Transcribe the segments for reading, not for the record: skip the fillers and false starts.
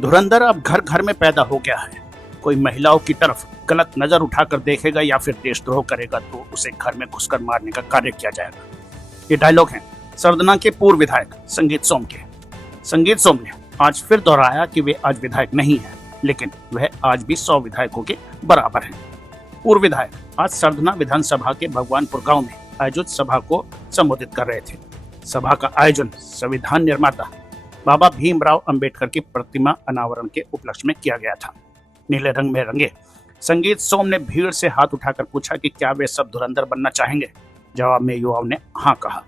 धुरंधर अब घर घर में पैदा हो गया है। कोई महिलाओं की तरफ गलत नजर उठाकर देखेगा या फिर देशद्रोह करेगा तो उसे घर में घुसकर मारने का कार्य किया जाएगा। ये डायलॉग हैं सरदना के पूर्व विधायक संगीत सोम के। संगीत सोम ने आज फिर दोहराया कि वे आज विधायक नहीं है, लेकिन वह आज भी 100 विधायकों के बराबर हैं। पूर्व विधायक आज सरदना विधानसभा के भगवानपुर गांव में आयोजित सभा को संबोधित कर रहे थे। सभा का आयोजन संविधान निर्माता बाबा भीमराव अंबेडकर की प्रतिमा अनावरण के उपलक्ष्य में किया गया था। नीले रंग में रंगे संगीत सोम ने भीड़ से हाथ उठाकर पूछा कि क्या वे सब धुरंधर बनना चाहेंगे। जवाब में युवाओं ने हाँ कहा।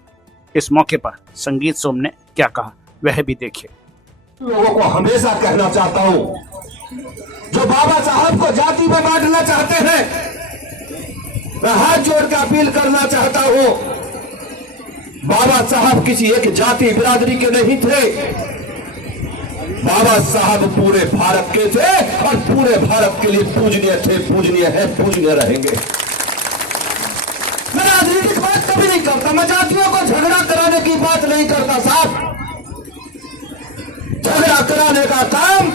इस मौके पर संगीत सोम ने क्या कहा वह भी देखिए। लोगों को हमेशा कहना चाहता हूं, जो बाबा साहब को जाति में बांटना चाहते हैं, मैं हाथ जोड़ के अपील करना चाहता हूं, बाबा साहब किसी एक जाति बिरादरी के नहीं थे। बाबा साहब पूरे भारत के थे और पूरे भारत के लिए पूजनीय थे, पूजनीय है, पूजनीय रहेंगे। मैं राजनीतिक बात कभी नहीं करता, मैं जातियों को झगड़ा कराने की बात नहीं करता साहब। झगड़ा कराने का काम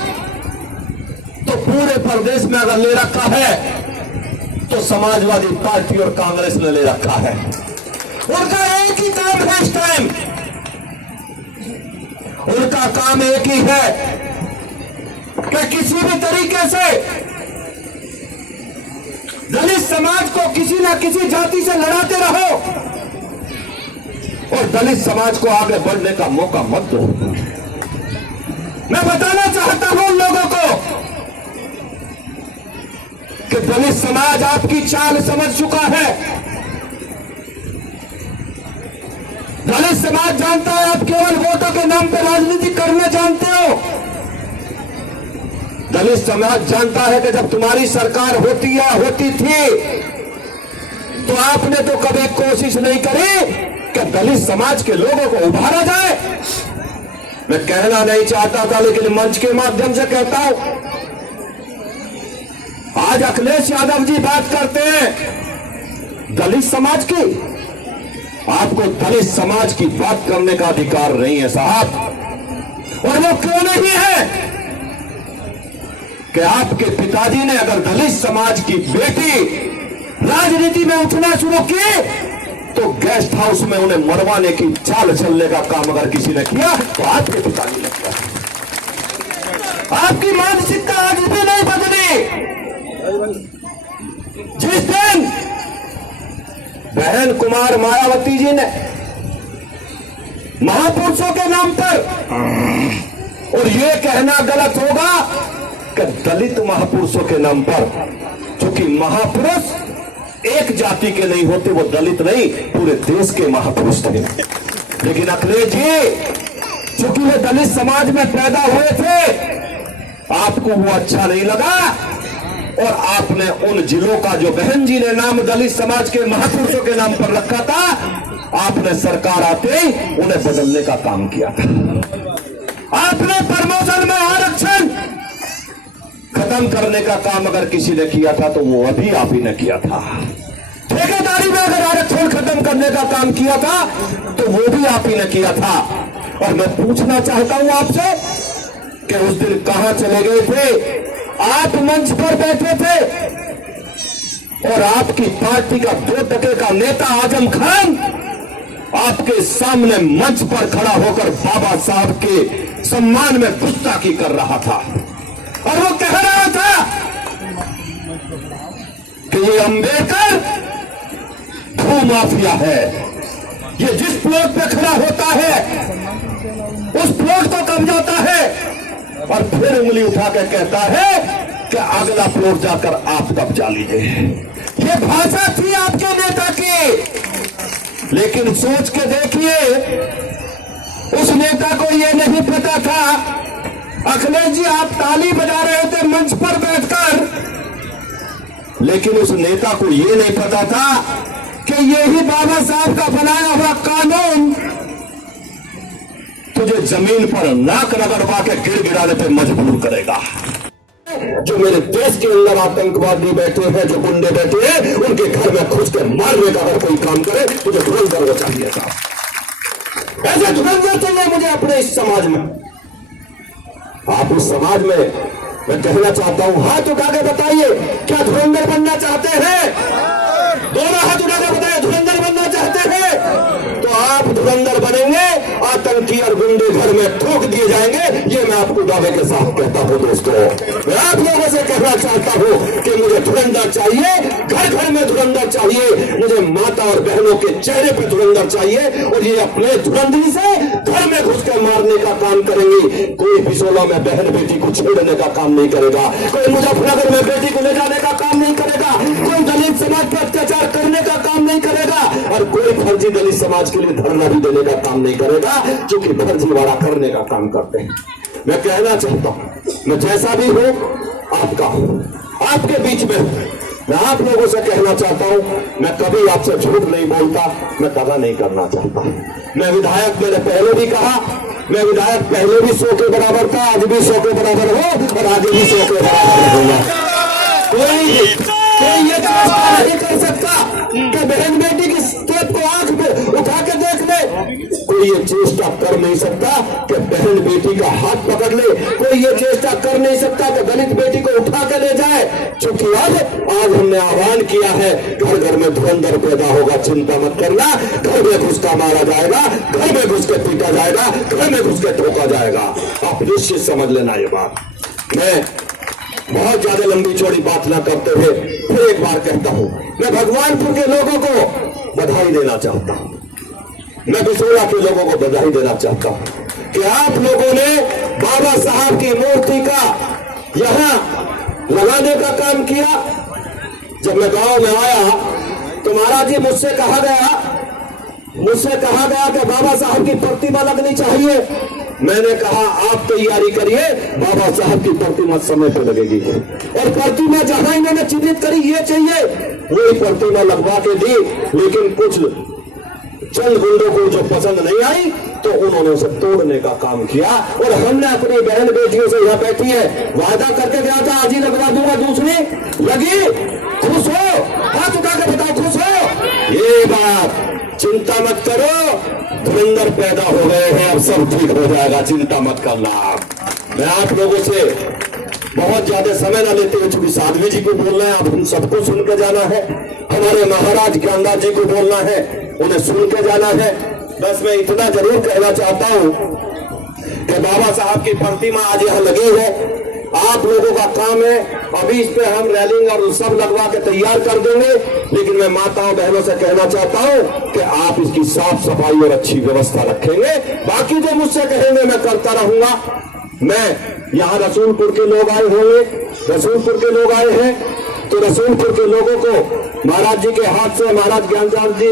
तो पूरे प्रदेश में अगर ले रखा है तो समाजवादी पार्टी और कांग्रेस ने ले रखा है। उनका एक ही काम है इस टाइम, उनका काम एक ही है कि किसी भी तरीके से दलित समाज को किसी न किसी जाति से लड़ाते रहो और दलित समाज को आगे बढ़ने का मौका मत दो। मैं बताना चाहता हूं उन लोगों को कि दलित समाज आपकी चाल समझ चुका है। दलित समाज जानता है आप केवल वोटों के नाम पर राजनीति करना जानते हो। दलित समाज जानता है कि जब तुम्हारी सरकार होती या होती थी तो आपने तो कभी कोशिश नहीं करी कि दलित समाज के लोगों को उभारा जाए। मैं कहना नहीं चाहता था लेकिन मंच के माध्यम से कहता हूं, आज अखिलेश यादव जी बात करते हैं दलित समाज की। आपको दलित समाज की बात करने का अधिकार नहीं है साहब। और वो क्यों नहीं है कि आपके पिताजी ने अगर दलित समाज की बेटी राजनीति में उठना शुरू की तो गेस्ट हाउस में उन्हें मरवाने की चाल चलने का काम अगर किसी ने किया तो आपके पिताजी ने किया। आपकी मानसिकता आज भी नहीं बदली। जिस दिन बहन कुमार मायावती जी ने महापुरुषों के नाम पर, और ये कहना गलत होगा कि दलित महापुरुषों के नाम पर, क्योंकि महापुरुष एक जाति के नहीं होते, वो दलित नहीं पूरे देश के महापुरुष थे। लेकिन अखिलेश जी चूंकि वे दलित समाज में पैदा हुए थे, आपको वो अच्छा नहीं लगा और आपने उन जिलों का जो बहन जी ने नाम दलित समाज के महापुरुषों के नाम पर रखा था, आपने सरकार आते ही उन्हें बदलने का काम किया था। आपने प्रमोशन में आरक्षण खत्म करने का काम अगर किसी ने किया था तो वो अभी आप ही ने किया था। ठेकेदारी में अगर आरक्षण खत्म करने का काम किया था तो वो भी आप ही ने किया था। और मैं पूछना चाहता हूं आपसे कि उस दिन कहां चले गए थे? आप मंच पर बैठे थे और आपकी पार्टी का 2 टके का नेता आजम खान आपके सामने मंच पर खड़ा होकर बाबा साहब के सम्मान में गुस्ताखी कर रहा था और वो कह रहा था कि ये अंबेडकर भूमाफिया है, ये जिस प्लॉट पे खड़ा होता है उस प्लॉट को कब्जाता है और फिर उंगली उठा कर कहता है कि अगला प्लॉट जाकर आप कब्जा लीजिए। ये भाषा थी आपके नेता की, लेकिन सोच के देखिए उस नेता को ये नहीं पता था। अखिलेश जी आप ताली बजा रहे थे मंच पर बैठकर, लेकिन उस नेता को ये नहीं पता था कि यही बाबा साहब का बनाया हुआ कानून तुझे जमीन पर नाक रगड़वा के गिड़गिड़ाने पे मजबूर करेगा। जो मेरे देश के अंदर आतंकवादी बैठे हैं, जो गुंडे बैठे हैं, उनके घर में घुस के मारने का अगर कोई काम करे तुझे धुरंधर वो चाहिए साहब। ऐसे धुरंधर चाहिए मुझे अपने इस समाज में। आप उस समाज में, मैं कहना चाहता हूं, हाथ उठा के बताइए, क्या धुरंधर बनना चाहते हैं? दोनों हाथ उठा के बताइए, धुरंधर बनना चाहते हैं? तो आप धुरंधर बनेंगे, आतंकी और गुंडे घर में ठोक दिए जाएंगे। ये मैं आपको दावे के साथ कहता हूं दोस्तों। मैं आप लोगों से कहना चाहता हूं कि मुझे धुरंधर चाहिए, घर घर में धुरंधर चाहिए, मुझे माता और बहनों के चेहरे पे धुरंधर चाहिए, और ये अपने धुरंधरी से घर में घुस कर मारने का काम करेंगे। कोई पिसोला में बहन बेटी को छेड़ने का काम नहीं करेगा, कोई मुजफ्फरनगर में बेटी को ले जाने का काम नहीं करेगा, कोई दलित समाज पर अत्याचार करने का काम नहीं करेगा, और कोई फर्जी दलित समाज के लिए धरना भी देने का काम नहीं करेगा, जो कि फर्जीवाड़ा करने का काम करते हैं। मैं कहना चाहता हूं, मैं जैसा भी हूं आपका हूं, आपके बीच में हूं। मैं आप लोगों से कहना चाहता हूं, मैं कभी आपसे झूठ नहीं बोलता, मैं दगा नहीं करना चाहता। मैं विधायक, मैंने पहले भी कहा, मैं विधायक पहले भी 100 के बराबर था, आज भी 100 के बराबर हो, और आगे भी 100 के बराबर होगा। कोई ये चेष्टा नहीं कर सकता कि बहन बेटी की स्टेप को आंख में उठा के देख ले। कोई ये चेष्टा कर नहीं सकता कि बहन बेटी का हाथ पकड़ ले। कोई ये चेष्टा कर नहीं सकता कि दलित बेटी को उठा के ले जाए। क्योंकि आज हमने आह्वान किया है, घर घर में धुरंधर पैदा होगा, चिंता मत करना। घर में घुस का मारा जाएगा, घर में घुस के पीटा जाएगा, घर में घुस के ठोका जाएगा। आप निश्चित समझ लेना ये बात। मैं बहुत ज्यादा लंबी चौड़ी बात ना करते हुए फिर एक बार कहता हूं, मैं भगवानपुर के लोगों को बधाई देना चाहता हूं, मैं बिसोला के लोगों को बधाई देना चाहता हूं कि आप लोगों ने बाबा साहब की मूर्ति का यहां लगाने का काम किया। जब मैं गांव में आया तो महाराज जी मुझसे कहा गया कि बाबा साहब की प्रतिमा लगनी चाहिए। मैंने कहा आप तैयारी करिए, बाबा साहब की प्रतिमा समय पे लगेगी। और प्रतिमा जहां इन्होंने चिन्हित करी ये चाहिए, वही प्रतिमा लगवा के दी। लेकिन कुछ चंद गुंडों को जो पसंद नहीं आई तो उन्होंने उसे तोड़ने का काम किया। और हमने अपनी बहन बेटियों से यहाँ बैठी है, वादा करके गया था आज ही लगवा दूंगा, दूसरी लगी। खुश हो, हाथ उठा के बताओ खुश हो। ये बात चिंता मत करो, धुरंधर पैदा हो गए हैं, अब सब ठीक हो जाएगा, चिंता मत करना। मैं आप लोगों से बहुत ज्यादा समय ना लेते हुए, चूंकि साध्वी जी को बोलना है, अब हम सबको सुन के जाना है। हमारे महाराज ज्ञानदास जी को बोलना है, उन्हें सुन के जाना है। बस मैं इतना जरूर कहना चाहता हूं कि बाबा साहब की प्रतिमा आज यहाँ लगी है, आप लोगों का काम है। अभी इस पे हम रैलिंग और सब लगवा के तैयार कर देंगे। लेकिन मैं माताओं बहनों से कहना चाहता हूं कि आप इसकी साफ सफाई और अच्छी व्यवस्था रखेंगे। बाकी जो मुझसे कहेंगे मैं करता रहूंगा। मैं यहाँ रसूलपुर के लोग आए होंगे, रसूलपुर के लोग आए हैं, तो रसूलपुर के लोगों को महाराज जी के हाथ से, महाराज ज्ञानदास जी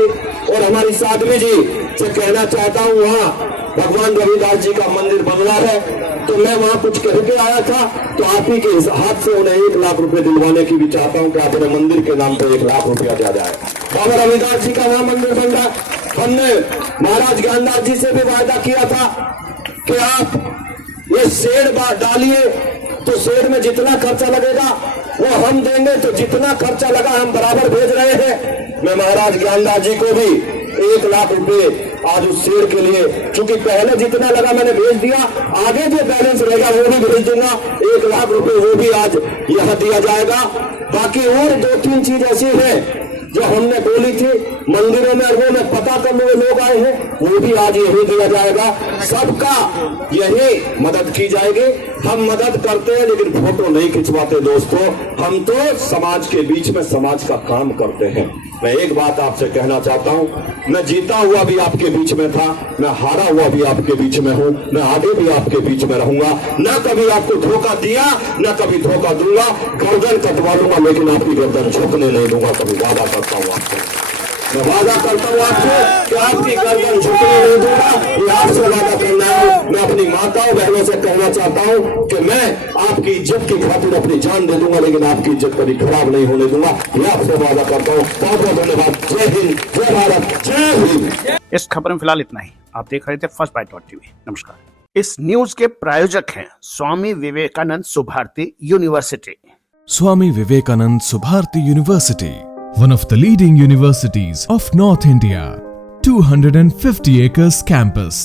और हमारी साध्वी जी से कहना चाहता हूँ, वहाँ भगवान रविदास जी का मंदिर बन रहा है, तो मैं वहां कुछ कह के आया था, तो आप ही के हाथ से उन्हें 1 लाख रुपए दिलवाने की भी चाहता हूं कि अपने मंदिर के नाम पर 1 लाख रुपया दिया जाए। बाबा रविदास जी का वहां मंदिर बन रहा है। हमने महाराज ज्ञानदास जी से भी वायदा किया था कि आप ये शेड डालिए, तो शेड में जितना खर्चा लगेगा वो हम देंगे, तो जितना खर्चा लगा हम बराबर भेज रहे हैं। मैं महाराज ज्ञानदास जी को भी 1 लाख रुपए आज उस शेर के लिए, क्योंकि पहले जितना लगा मैंने भेज दिया, आगे जो बैलेंस रहेगा वो भी भेज दूंगा। 1 लाख रुपए वो भी आज यहाँ दिया जाएगा। बाकी और 2-3 चीज ऐसी है जो हमने बोली थी मंदिरों में, वो में पता करने में लोग आए हैं, वो भी आज यही दिया जाएगा। सबका यही मदद की जाएगी। हम मदद करते हैं लेकिन फोटो नहीं खिंचवाते दोस्तों, हम तो समाज के बीच में समाज का काम करते हैं। मैं एक बात आपसे कहना चाहता हूं, मैं जीता हुआ भी आपके बीच में था, मैं हारा हुआ भी आपके बीच में हूं, मैं आगे भी आपके बीच में रहूंगा। न कभी आपको धोखा दिया, न कभी धोखा दूंगा। गर्दन कटवा लूंगा लेकिन आपकी गर्दन झुकने नहीं दूंगा, कभी वादा करता हूं आपको। मैं वादा करता हूं आपसे कि आपकी गर्दन झुकने नहीं दूंगा, ये आपसे वादा करना है। मैं अपनी माताओं बहनों से कहना चाहता हूं कि मैं आपकी इज्जत की खातिर अपनी जान दे दूंगा, लेकिन आपकी इज्जत कभी खराब नहीं होने दूंगा, ये आपसे वादा करता हूं। बहुत बहुत धन्यवाद। जय हिंद, जय भारत, जय हिंद। इस खबर में फिलहाल इतना ही। आप देख रहे थे फर्स्ट बाइट टीवी। नमस्कार। इस न्यूज के प्रायोजक हैं Swami Vivekanand Subharti university. Swami Vivekanand Subharti University, one of the leading universities of North India. 250 acres campus,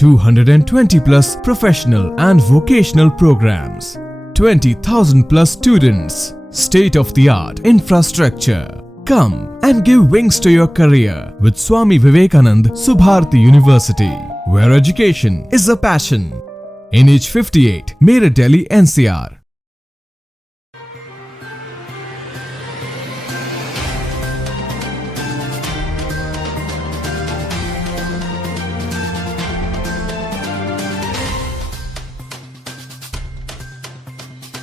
220 plus professional and vocational programs, 20,000 plus students, state-of-the-art infrastructure. Come and give wings to your career with Swami Vivekanand Subharti University, where education is a passion. NH58, Meerut, Delhi, NCR.